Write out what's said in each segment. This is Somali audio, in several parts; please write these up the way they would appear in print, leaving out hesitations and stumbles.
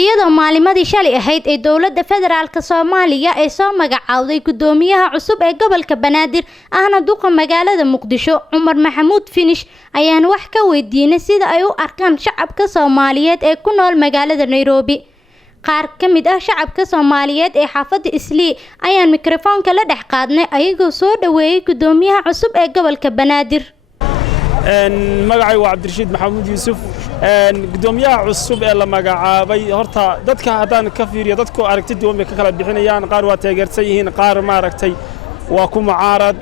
iyadoo maalimadii shalay ahayd ee dowladda federaalka Soomaaliya ay soo magacaawday gudoomiyaha cusub ee gobolka Banaadir ahna duqa magaalada Muqdisho Cumar Maxamuud Finish ayaan wax ka weydiinay sida ay u arkaan shacabka Soomaaliyeed ee ku nool magaalada Nairobi. qaar ka mid ah shacabka Soomaaliyeed ee xaafadda Islii ayaan mikrofoonka la dhex qaadnay ayagoo soo dhaweeyay gudoomiyaha cusub ee gobolka Banaadir. magacay waa Cabdirashiid Maxamuud Yuusuf gudoomiyaha cusub ee la magacaabay horta dadka hadaan ka fiiriyo dadku aragti duwan bay ka kala bixinayaan qaar waa taageersan yihiin qaar ma aragtay waa ku mucaarad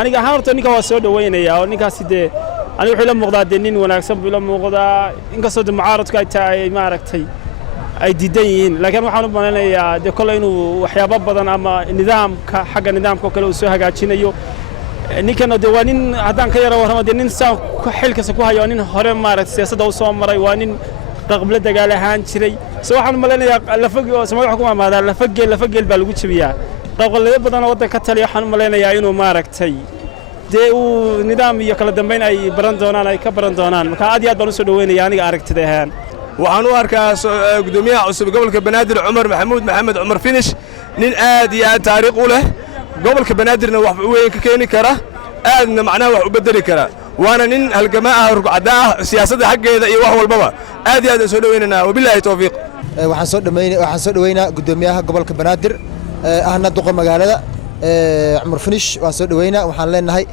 aniga ahaan horta ninka waa soo dhaweynaya oo ninkaasi aniga wuxuu la muuqdaa nin wanaagsan buu la muuqdaa inkastoo mucaaradku ay tahay ma aragtay ay diidan yihiin laakiin waxaan u maleynayaa kale inuu waxyaabo badan ama nidaamka xagga nidaamka kale uu soo hagaajinayo ninkan waa nin hadaan ka yara warramo nin saan xilkiisa ku hayo nin hore maaragtay siyaasadda u soo maray waa nin qaqbla dagaal ahaan jiray soo waxaan maleynayaa magaca ku maamaada lafageel baa lagu jabiyaa qaqballada badan oo wadanka taliya waxaan maleynayaa inuu maaragtay uu nidaam iyo kala dambeyn ay baran doonaan ay ka baran doonaan marka aad iyo aad baan u soo dhaweynayaa aniga aragtida ahaan waxaan u arkaa gudoomiyaha cusub gobolka Banaadir Cumar Maxamuud Maxamed Cumar Finish nin aad iyo aad taariikh u leh gobolka Banaadirna wax weyn ka keeni kara aadna macnaha wax u bedeli kara waana nin halgama ah rugcada ah siyaasadda xaggeeda iyo wax walbaba aad iyo aad soo dhaweynaa wabillahi tawfiiq waxaan soo dhaweynaa gudoomiyaha gobolka Banaadir ahna duqa magaalada Cumar Finish waan soo dhaweynaa waxaan leenahay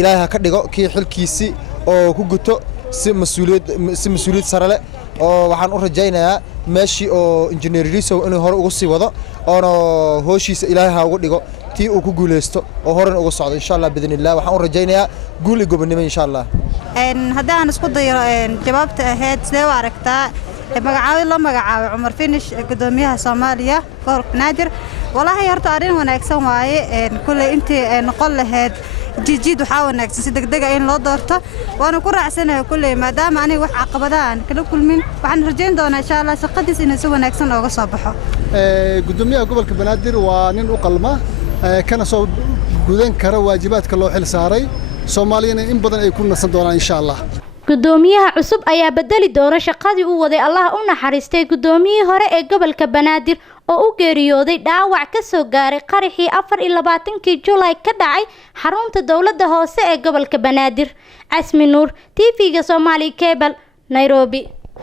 ilaahay ka dhigo kii xilkiisi oo ku guto si mas'uuliyad sare leh oo waxaan u rajaynayaa meeshii oo engineer Riso inuu hore ugu sii wado oo hooshiisa ilaahay ha ugu dhigo tii uu ku guuleysto oo horan ugu socdo insha Allah bidnillah waxaan u rajaynayaa guul iyo gobonimo insha Allah haddaan isku dayo jawaabta ahayd sidee u aragtaa magacaawid la magacaabay Cumar Finish gudoomiyaha Soomaaliya gobolka Banaadir wallahi horta arrin wanaagsan waaye kulay intii noqon lahayd jijid waxa wanaagsan si degdeg ah in loo doorto waana ku raacsanahay kulay maadaama aniga wax caqabadahan kala kulmin waxaan rajayn doonaa insha Allah shaqadiisa inay si wanaagsan uga soo baxo gudoomiyaha gobolka Banaadir waa nin u qalma kana soo gudan kara waajibaadka loo xil saaray Soomaaliyana in badan ay ku nasan doonaan insha Allah gudoomiyaha cusub ayaa bedeli doona shaqadii uu waday Allah u naxariistay gudoomiyihii hore ee gobolka Banaadir oo u geeriyooday dhaawac ka soo gaaray qaraxii 24kii July ka dhacay xarunta dawladda hoose ee gobolka Banaadir Asmi Nuur TV-ga Somali Cable Nairobi.